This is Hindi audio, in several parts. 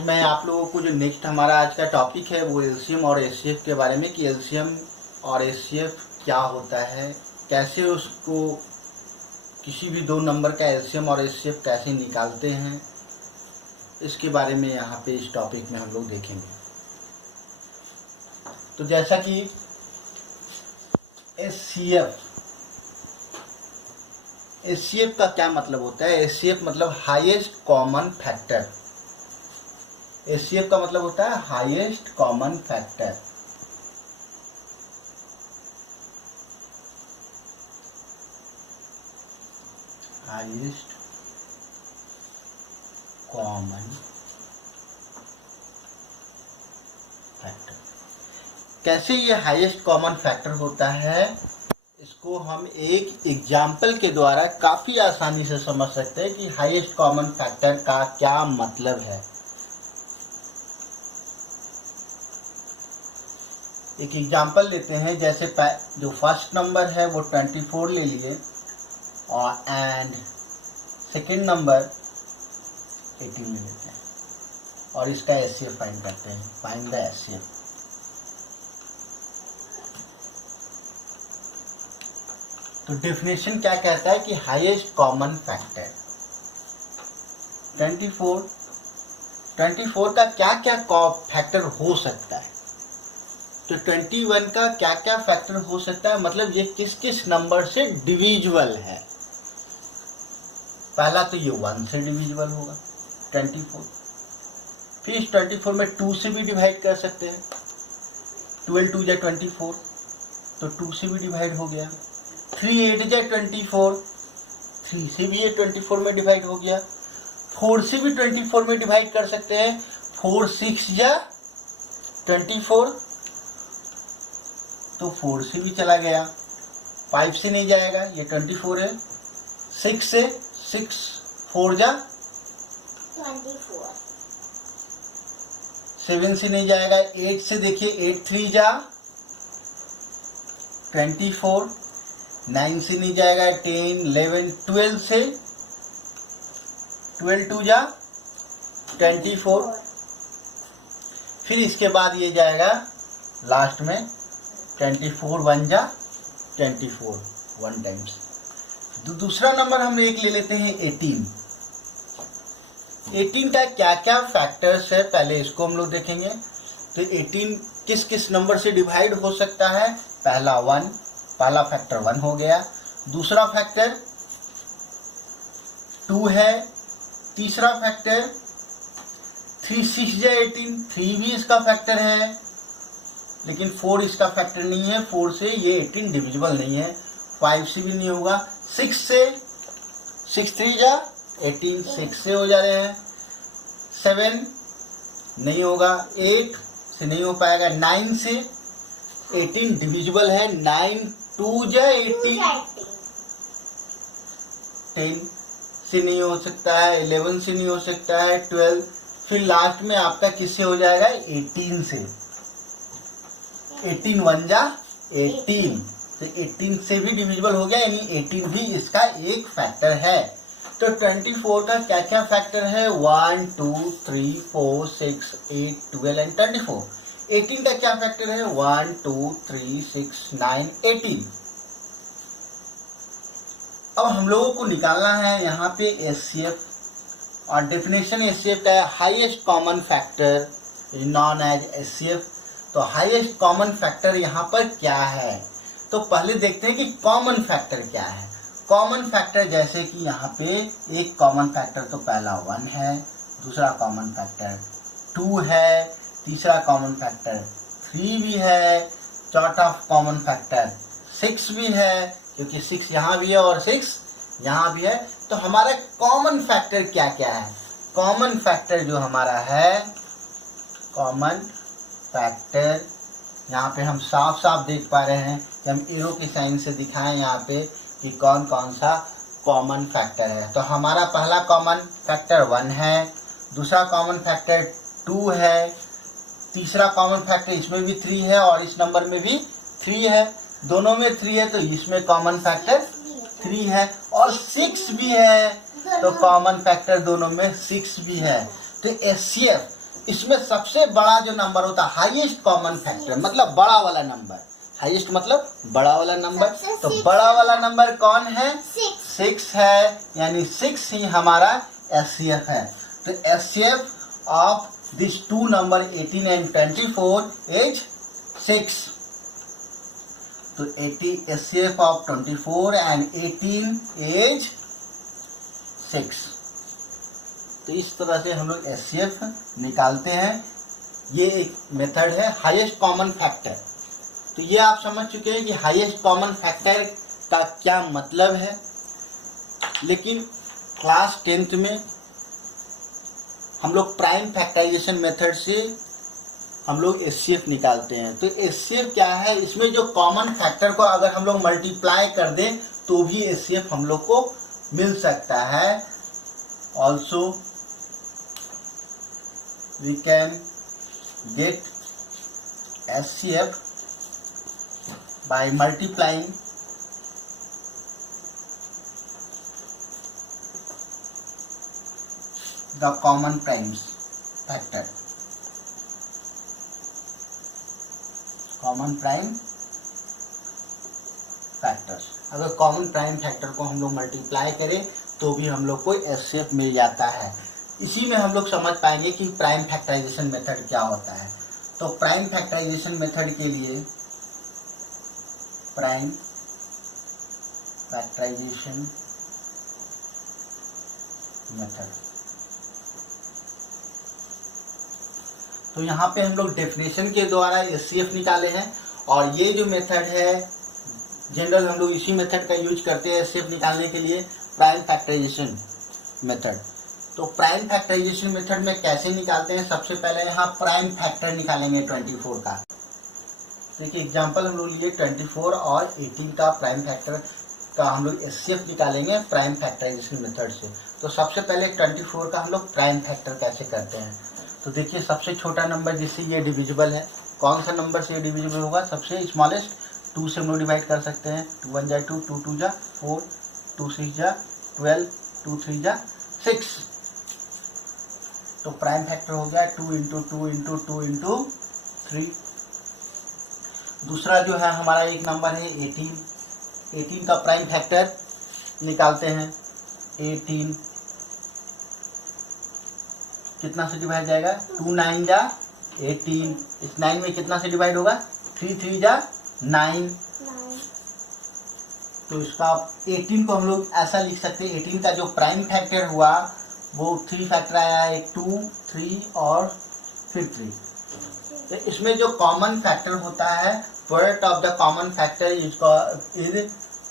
आज मैं आप लोगों को जो नेक्स्ट हमारा आज का टॉपिक है वो एलसीएम और एचसीएफ के बारे में, कि एलसीएम और एचसीएफ क्या होता है, कैसे उसको किसी भी दो नंबर का एलसीएम और एचसीएफ कैसे निकालते हैं, इसके बारे में यहाँ पे इस टॉपिक में हम लोग देखेंगे। तो जैसा कि एचसीएफ का क्या मतलब होता है? एचसीएफ मतलब हाईएस्ट कॉमन फैक्टर। एचसीएफ का मतलब होता है highest common factor. Highest common factor. कैसे ये हाईएस्ट कॉमन फैक्टर होता है, इसको हम एक एग्जाम्पल के द्वारा काफ़ी आसानी से समझ सकते हैं कि हाईएस्ट कॉमन फैक्टर का क्या मतलब है। एक एग्जाम्पल लेते हैं, जैसे जो फर्स्ट नंबर है वो 24 ले लिए और एंड सेकेंड नंबर 18 ले लेते हैं और इसका एचसीएफ फाइंड करते हैं। Find the HCF. तो डेफिनेशन क्या कहता है कि हाईएस्ट कॉमन फैक्टर 24 का क्या क्या फैक्टर हो सकता है। तो 21 का क्या क्या फैक्टर हो सकता है, मतलब ये किस किस नंबर से डिविजिबल है। पहला तो ये 1 से डिविजिबल होगा 24। फिर इस 24 में 2 से भी डिवाइड कर सकते हैं। 12 2 जा 24, तो 2 से भी डिवाइड हो गया। 3 8 जा 24, 3 से भी ये 24 में डिवाइड हो गया। 4 से भी 24 में डिवाइड कर सकते हैं। 4 6 जा 24, तो 4 से भी चला गया। 5 से नहीं जाएगा, ये 24 है। 6 से 6 4 जा 24। 7 से नहीं जाएगा। 8 से देखिए 8 3 जा 24। 9 से नहीं जाएगा। 10 11 12 से 12 2 जा 24। फिर इसके बाद ये जाएगा लास्ट में 24 1 जा 24 1 टाइम्स। दूसरा नंबर हम एक ले लेते हैं 18। 18 का क्या क्या फैक्टर्स है, पहले इसको हम लोग देखेंगे। तो 18 किस किस नंबर से डिवाइड हो सकता है। पहला फैक्टर 1 हो गया। दूसरा फैक्टर 2 है। तीसरा फैक्टर 3 6 जा 18, 3 भी इसका फैक्टर है, लेकिन 4 इसका फैक्टर नहीं है। 4 से ये 18 डिविजिबल नहीं है। 5 से भी नहीं होगा। 6 से 6 3 जा 18, 6 से हो जा रहे हैं। 7 नहीं होगा। 8 से नहीं हो पाएगा। 9 से 18 डिविजिबल है। 9 2 जा 18, 10 से नहीं हो सकता है। 11 से नहीं हो सकता है। 12, फिर लास्ट में आपका किससे हो जाएगा 18 से। 18 1 जा 18, तो 18 से भी डिविजिबल हो गया, यानी 18 भी इसका एक फैक्टर है। तो 24 का क्या क्या फैक्टर है 1 2 3 4 6 8 12 एंड 24। 18 का क्या फैक्टर है 1 2 3 6 9 18। अब हम लोगों को निकालना है यहाँ पे एचसीएफ, और डेफिनेशन एचसीएफ का है highest common factor known as HCF. तो हाईएस्ट कॉमन फैक्टर यहाँ पर क्या है, तो पहले देखते हैं कि कॉमन फैक्टर क्या है। कॉमन फैक्टर जैसे कि यहाँ पे एक कॉमन फैक्टर तो पहला 1 है, दूसरा कॉमन फैक्टर 2 है, तीसरा कॉमन फैक्टर 3 भी है, चौथा कॉमन फैक्टर 6 भी है, क्योंकि 6 यहाँ भी है और 6 यहाँ भी है। तो हमारा कॉमन फैक्टर क्या क्या है। कॉमन फैक्टर जो हमारा है, कॉमन फैक्टर यहाँ पे हम साफ साफ देख पा रहे हैं कि हम एरो के साइन से दिखाएं यहाँ पे कि कौन कौन सा कॉमन फैक्टर है। तो हमारा पहला कॉमन फैक्टर 1 है, दूसरा कॉमन फैक्टर 2 है, तीसरा कॉमन फैक्टर इसमें भी 3 है और इस नंबर में भी 3 है। दोनों में 3 है तो इसमें कॉमन फैक्टर 3 है, और 6 भी है तो कॉमन फैक्टर दोनों में 6 भी है। तो एचसीएफ इसमें सबसे बड़ा जो नंबर होता है हाईएस्ट कॉमन फैक्टर, मतलब बड़ा वाला नंबर, हाईएस्ट मतलब बड़ा वाला नंबर। तो बड़ा वाला नंबर कौन है? 6 है, यानी 6 ही हमारा एचसीएफ है। तो HCF of this two number 18 and 24 is 6। तो एचसीएफ ऑफ 24 एंड 18 इज 6। तो इस तरह से हम लोग एचसीएफ निकालते हैं। ये एक मेथड है हाईएस्ट कॉमन फैक्टर। तो ये आप समझ चुके हैं कि हाईएस्ट कॉमन फैक्टर का क्या मतलब है। लेकिन क्लास 10th में हम लोग प्राइम फैक्टराइजेशन मेथड से हम लोग एचसीएफ निकालते हैं। तो एचसीएफ क्या है? इसमें जो कॉमन फैक्टर को अगर हम लोग मल्टीप्लाई कर दें तो भी एचसीएफ हम लोग को मिल सकता है। Also we can get HCF by multiplying the common primes factor, common prime factors। अगर कॉमन प्राइम फैक्टर को हम लोग मल्टीप्लाई करें तो भी हम लोग को HCF मिल जाता है। इसी में हम लोग समझ पाएंगे कि प्राइम फैक्टराइजेशन मेथड क्या होता है। तो प्राइम फैक्टराइजेशन मेथड के लिए प्राइम फैक्टराइजेशन मेथड, तो यहाँ पे हम लोग डेफिनेशन के द्वारा एचसीएफ निकाले हैं। और ये जो मेथड है जनरल हम लोग इसी मेथड का यूज करते हैं एचसीएफ निकालने के लिए, प्राइम फैक्टराइजेशन मेथड। तो प्राइम फैक्टराइजेशन मेथड में कैसे निकालते हैं? सबसे पहले यहाँ प्राइम फैक्टर निकालेंगे 24 का। देखिए एग्जांपल हम लोग लिए 24 और 18 का प्राइम फैक्टर का हम लोग एचसीएफ निकालेंगे प्राइम फैक्टराइजेशन मेथड से। तो सबसे पहले 24 का हम लोग प्राइम फैक्टर कैसे करते हैं? तो देखिए सबसे छोटा नंबर जिससे ये डिविजिबल है, कौन सा नंबर से ये डिविजिबल होगा? सबसे स्मॉलेस्ट 2 से हम लोग डिवाइड कर सकते हैं। 2 1 जा 2, 2 2 जा 4, 2 6 जा 12, 2 3 जा 6। तो प्राइम फैक्टर हो गया 2 × 2 × 2 × 3। दूसरा जो है हमारा एक नंबर है 18 का प्राइम फैक्टर निकालते हैं। 18 कितना से डिवाइड जाएगा? 2 9 जा 18। इस 9 में कितना से डिवाइड होगा? 3 3 जा 9। तो इसका 18 को हम लोग ऐसा लिख सकते हैं, 18 का जो प्राइम फैक्टर हुआ वो 3 फैक्टर आया, एक 2 3 और फिर 3। तो इसमें जो कॉमन फैक्टर होता है, product of the common factor is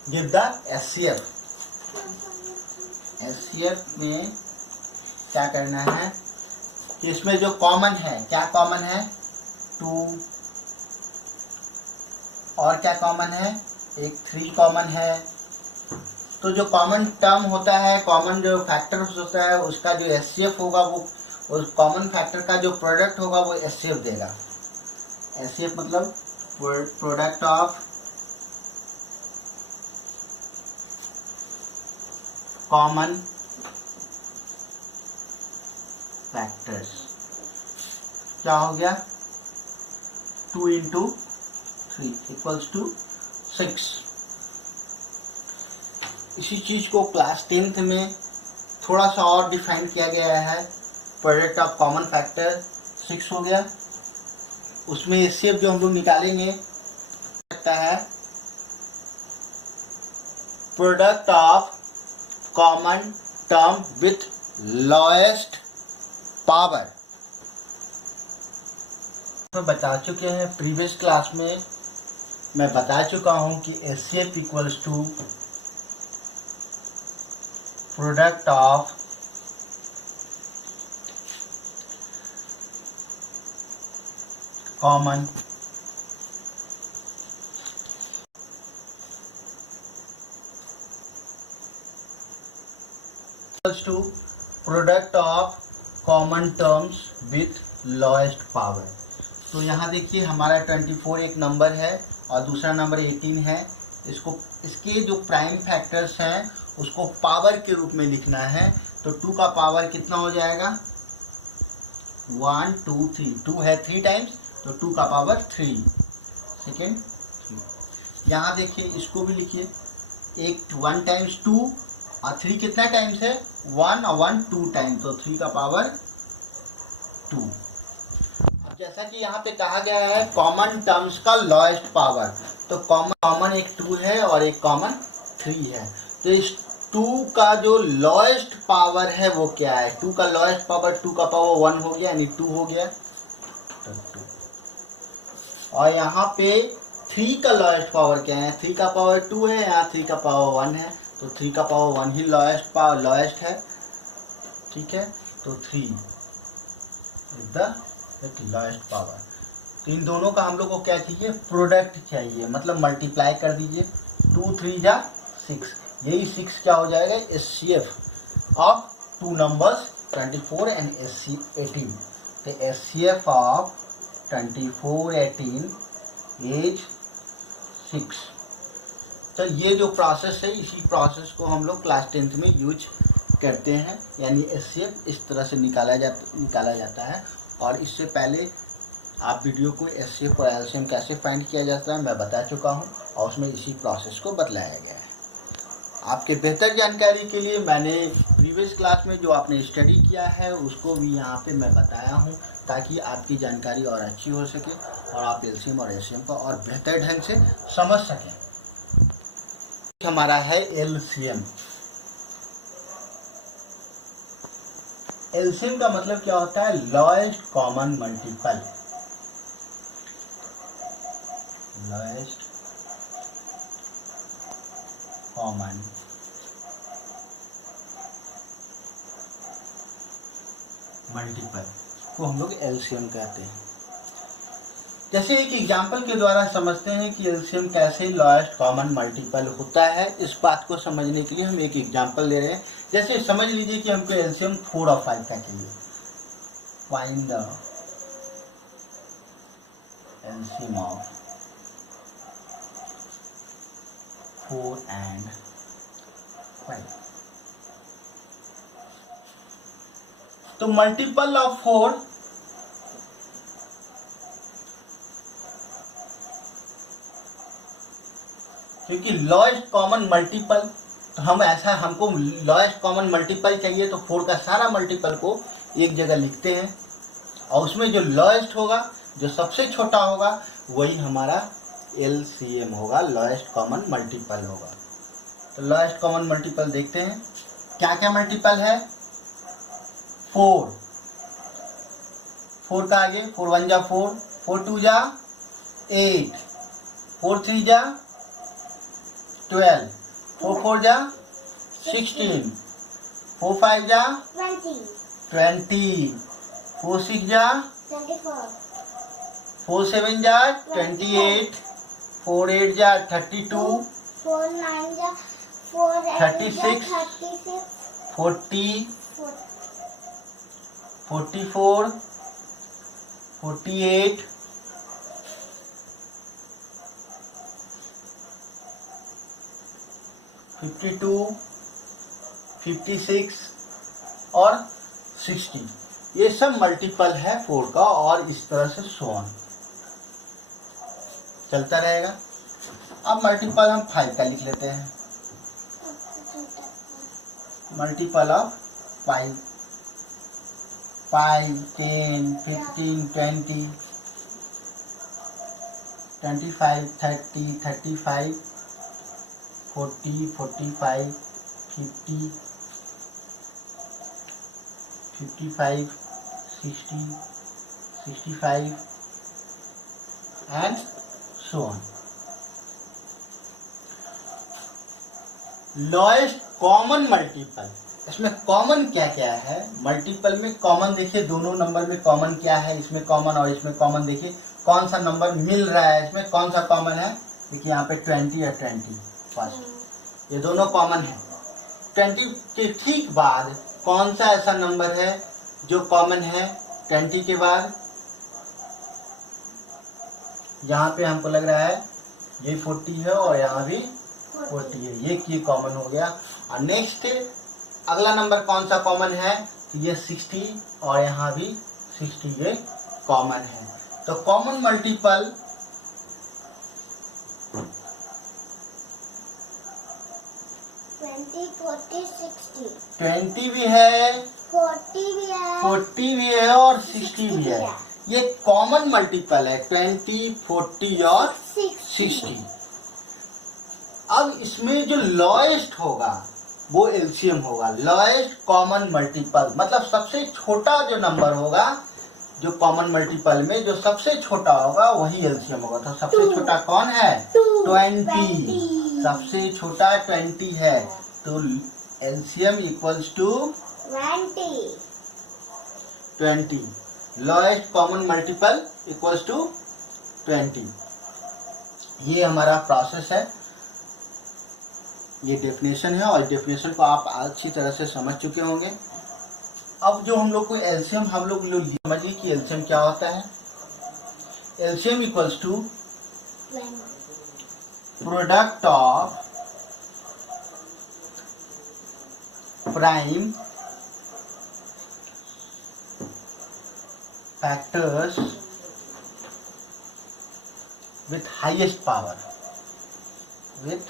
give the HCF. HCF में क्या करना है कि इसमें जो कॉमन है, क्या कॉमन है? 2 और क्या कॉमन है? एक 3 कॉमन है। तो जो कॉमन टर्म होता है, कॉमन जो फैक्टर होता है, उसका जो एचसीएफ होगा वो उस कॉमन फैक्टर का जो प्रोडक्ट होगा वो एचसीएफ देगा। एचसीएफ मतलब प्रोडक्ट ऑफ कॉमन फैक्टर्स। क्या हो गया? 2 × 3 = 6। इसी चीज को क्लास 10th में थोड़ा सा और डिफाइन किया गया है। प्रोडक्ट ऑफ कॉमन फैक्टर 6 हो गया। उसमें एचसीएफ जो हम लोग निकालेंगे सकता है product of common term with lowest power. मैं बता चुके हैं प्रीवियस क्लास में, मैं बता चुका हूं कि HCF equals to product of common to product of common terms with lowest power. तो यहाँ देखिए हमारा 24 एक नंबर है और दूसरा नंबर 18 है। इसके जो प्राइम फैक्टर्स हैं उसको पावर के रूप में लिखना है। तो 2 का पावर कितना हो जाएगा? 1 2 3, 2 है 3 टाइम्स तो 2 का पावर 3, सेकेंड 3। यहाँ देखिए इसको भी लिखिए, एक 1 टाइम्स 2 और 3 कितना टाइम्स है 1 और 1 2 टाइम्स, तो 3 का पावर 2। अब जैसा कि यहाँ पे कहा गया है कॉमन टर्म्स का लॉएस्ट पावर, तो कॉमन एक 2 है और एक कॉमन 3 है, तो इस 2 का जो लॉएस्ट पावर है वो क्या है, 2 का लॉएस्ट पावर 2 का पावर 1 हो गया यानी 2 हो गया, तो 2। और यहाँ पे 3 का लॉएस्ट पावर क्या है, 3 का पावर 2 है, यहाँ 3 का पावर 1 है, तो 3 का पावर 1 ही लॉएस्ट है, ठीक है, तो 3 इज द लॉएस्ट पावर। तो इन दोनों का हम लोग को क्या चाहिए, प्रोडक्ट चाहिए, मतलब मल्टीप्लाई कर दीजिए, 2 3 जा 6, यही 6 क्या हो जाएगा एचसीएफ ऑफ 2 नंबर्स 24 एंड 18, तो एचसीएफ ऑफ 24 18 इज 6। तो ये जो प्रोसेस है इसी प्रोसेस को हम लोग क्लास 10th में यूज करते हैं, यानी एचसीएफ इस तरह से निकाला जाता है। और इससे पहले आप वीडियो को एचसीएफ और एलसीएम कैसे फाइंड किया जाता है मैं बता चुका हूँ, और उसमें इसी प्रोसेस को बतलाया गया है। आपके बेहतर जानकारी के लिए मैंने प्रीवियस क्लास में जो आपने स्टडी किया है उसको भी यहाँ पे मैं बताया हूँ, ताकि आपकी जानकारी और अच्छी हो सके और आप एलसीएम और एचसीएम को और बेहतर ढंग से समझ सकें। हमारा है एलसीएम। एलसीएम का मतलब क्या होता है, लॉएस्ट कॉमन मल्टीपल, लॉएस्ट कॉमन मल्टीपल को हम लोग एलसीएम कहते हैं। जैसे एक एग्जाम्पल के द्वारा समझते हैं कि एलसीएम कैसे लॉएस्ट कॉमन मल्टीपल होता है। इस बात को समझने के लिए हम एक एग्जाम्पल ले रहे हैं। जैसे समझ लीजिए कि हमको एलसीएम 4 और 5 का चाहिए, find the LCM of 4 and 5। तो मल्टीपल ऑफ 4 क्योंकि लॉएस्ट कॉमन मल्टीपल, तो हमको लॉएस्ट कॉमन मल्टीपल चाहिए, तो 4 का सारा मल्टीपल को एक जगह लिखते हैं और उसमें जो लॉएस्ट होगा, जो सबसे छोटा होगा, वही हमारा एलसीएम होगा, लॉएस्ट कॉमन मल्टीपल होगा। तो लॉएस्ट कॉमन मल्टीपल देखते हैं क्या क्या मल्टीपल है। 4 का आगे 4 1 जा 4, 4 2 जा 8, 4 3 जा 12, 4 4 जा 16, 4 5 जा 20, 4 6 जा 4 7 जा 28, 4 8 जा 32, 4 9 जा 36, 40, 44, 48, 52, 56 और 60, ये सब मल्टीपल है 4 का, और इस तरह से सो ऑन चलता रहेगा। अब मल्टीपल हम 5 का लिख लेते हैं। Multiple of 5, 10, 15, 20, 25, 30, 35, 40, 45, 50, 55, 60, 65 and so on। Lowest common multiple, इसमें कॉमन क्या क्या है, मल्टीपल में कॉमन देखिए, दोनों नंबर में कॉमन क्या है, इसमें कॉमन और इसमें कॉमन देखिए कौन सा नंबर मिल रहा है, इसमें कौन सा कॉमन है। देखिए यहाँ पे 20 और 20 फर्स्ट, ये दोनों कॉमन है। 20 के ठीक बाद कौन सा ऐसा नंबर है जो कॉमन है 20 के बाद, यहाँ पे हमको लग रहा है ये 40 है और यहाँ भी 40 है, ये कॉमन हो गया। और नेक्स्ट अगला नंबर कौन सा कॉमन है, तो ये 60 और यहाँ भी 60 ये कॉमन है। तो कॉमन मल्टीपल 20, 40, 60, 20 भी है, 40 भी है, 40 भी है और 60 भी है। ये कॉमन मल्टीपल है 20, 40 और 60। अब इसमें जो लॉएस्ट होगा वो एलसीएम होगा, लॉएस्ट कॉमन मल्टीपल, मतलब सबसे छोटा जो नंबर होगा जो कॉमन मल्टीपल में जो सबसे छोटा होगा वही एलसीएम होगा। तो सबसे छोटा कौन है? 20। सबसे छोटा 20 है, तो LCM equals to 20। Lowest common multiple equals to 20। ये हमारा प्रोसेस है, ये डेफिनेशन है और डेफिनेशन को आप अच्छी तरह से समझ चुके होंगे। अब जो हम लोग को एलसीएम हम लोग समझिए कि एलसीएम क्या होता है। LCM equals to product of prime factors with highest power, with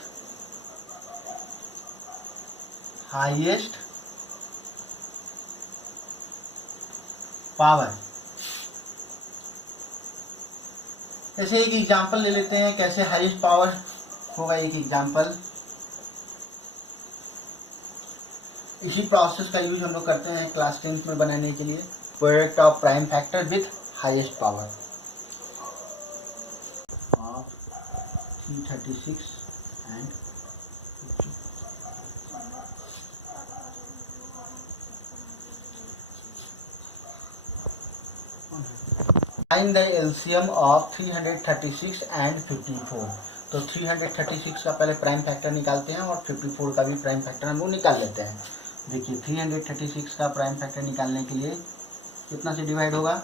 highest power। जैसे एक एग्जांपल ले लेते हैं कैसे हाईएस्ट पावर होगा। एक एग्जांपल, इसी प्रोसेस का यूज हम लोग करते हैं क्लास 10 में बनाने के लिए, product of prime factor with highest power of 336 and 50. Find the LCM of 336 and 54। तो 336 का पहले प्राइम फैक्टर निकालते हैं और 54 का भी प्राइम फैक्टर हम लोग निकाल लेते हैं। देखिए 336 का प्राइम फैक्टर निकालने के लिए कितना से डिवाइड होगा?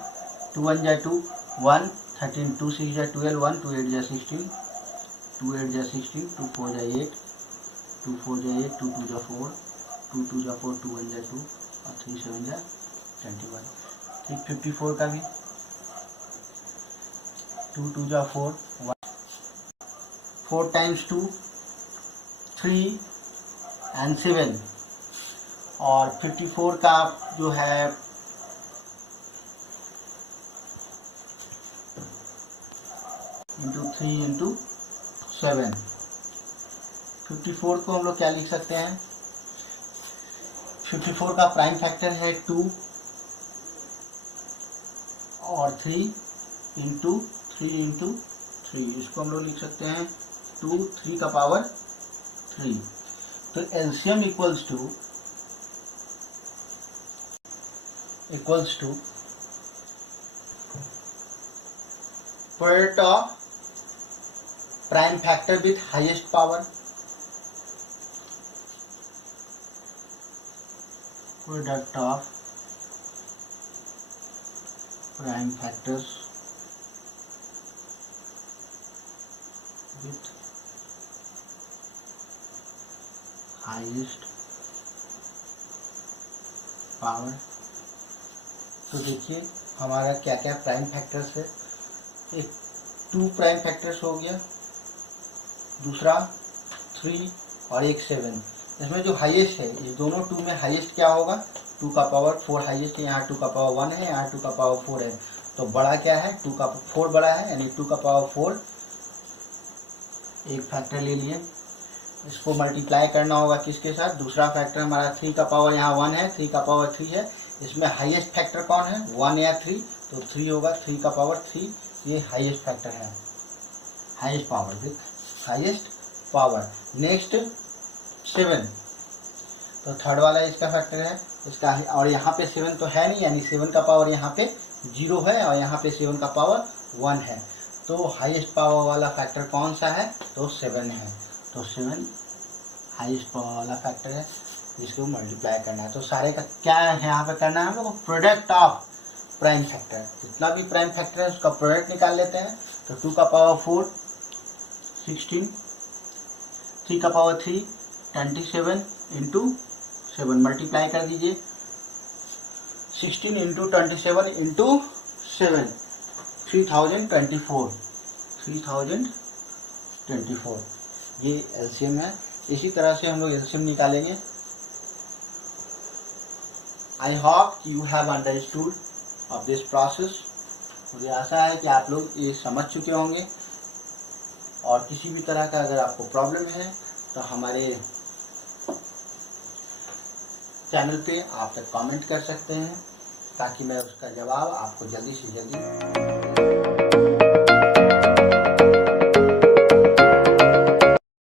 2 1 जा 2 1, 13, 2 6 जा 12, 1 2 8 जा 16, 2 8 जा 16, 2 4 जा 8, 2 4 जा 8, 2 2 जा 4, 2 2 जा 4, 2 1 जा 2 और 3 7 जा 21। ठीक 54 का भी 2 2 जा 4, 4 times 2 3 and 7। और 54 का जो है इंटू 3 इंटू 7। 54 को हम लोग क्या लिख सकते हैं? 54 का प्राइम फैक्टर है 2 और 3 इंटू 3। इसको हम लोग लिख सकते हैं 2 3 का पावर 3। तो LCM equals to product of prime factor with highest power, product of prime factors with highest power. तो देखिए हमारा क्या क्या प्राइम फैक्टर्स है। एक 2 प्राइम फैक्टर्स हो गया, दूसरा 3 और एक 7। इसमें जो हाईएस्ट है ये दोनों 2 में हाईएस्ट क्या होगा? 2 का पावर 4 हाईएस्ट है, यहाँ 2 का पावर 1 है, यहाँ 2 का पावर 4 है। तो बड़ा क्या है? 2 का 4 बड़ा है, यानी 2 का पावर 4 एक फैक्टर ले लिए। इसको मल्टीप्लाई करना होगा किसके साथ? दूसरा फैक्टर हमारा 3 का पावर यहाँ 1 है, 3 का पावर 3 है। इसमें हाईएस्ट फैक्टर कौन है? 1 या 3, तो 3 होगा, 3 का पावर 3। ये हाईएस्ट फैक्टर है, highest power with highest power. Next 7, तो थर्ड वाला इसका फैक्टर है इसका, और यहाँ पे 7 तो है नहीं, यानी 7 का पावर यहाँ पे 0 है और यहाँ पे 7 का पावर 1 है। तो हाईएस्ट पावर वाला फैक्टर कौन सा है? तो 7 है। तो 7 हाईएस्ट पावर वाला फैक्टर है, इसको मल्टीप्लाई करना है। तो सारे का क्या है यहाँ पे करना है हम लोग? प्रोडक्ट ऑफ प्राइम फैक्टर, जितना भी प्राइम फैक्टर है उसका प्रोडक्ट निकाल लेते हैं। तो 2 का पावर 4 16, 3 का पावर 3 27 इंटू 7 मल्टीप्लाई कर दीजिए। 16 इंटू 27 इंटू 7 3024 ये एलसीएम है। इसी तरह से हम लोग एलसीएम निकालेंगे। I hope you have understood of this process. मुझे आशा है कि आप लोग ये समझ चुके होंगे, और किसी भी तरह का अगर आपको प्रॉब्लम है तो हमारे चैनल पे आप तक कमेंट कर सकते हैं, ताकि मैं उसका जवाब आपको जल्दी से जल्दी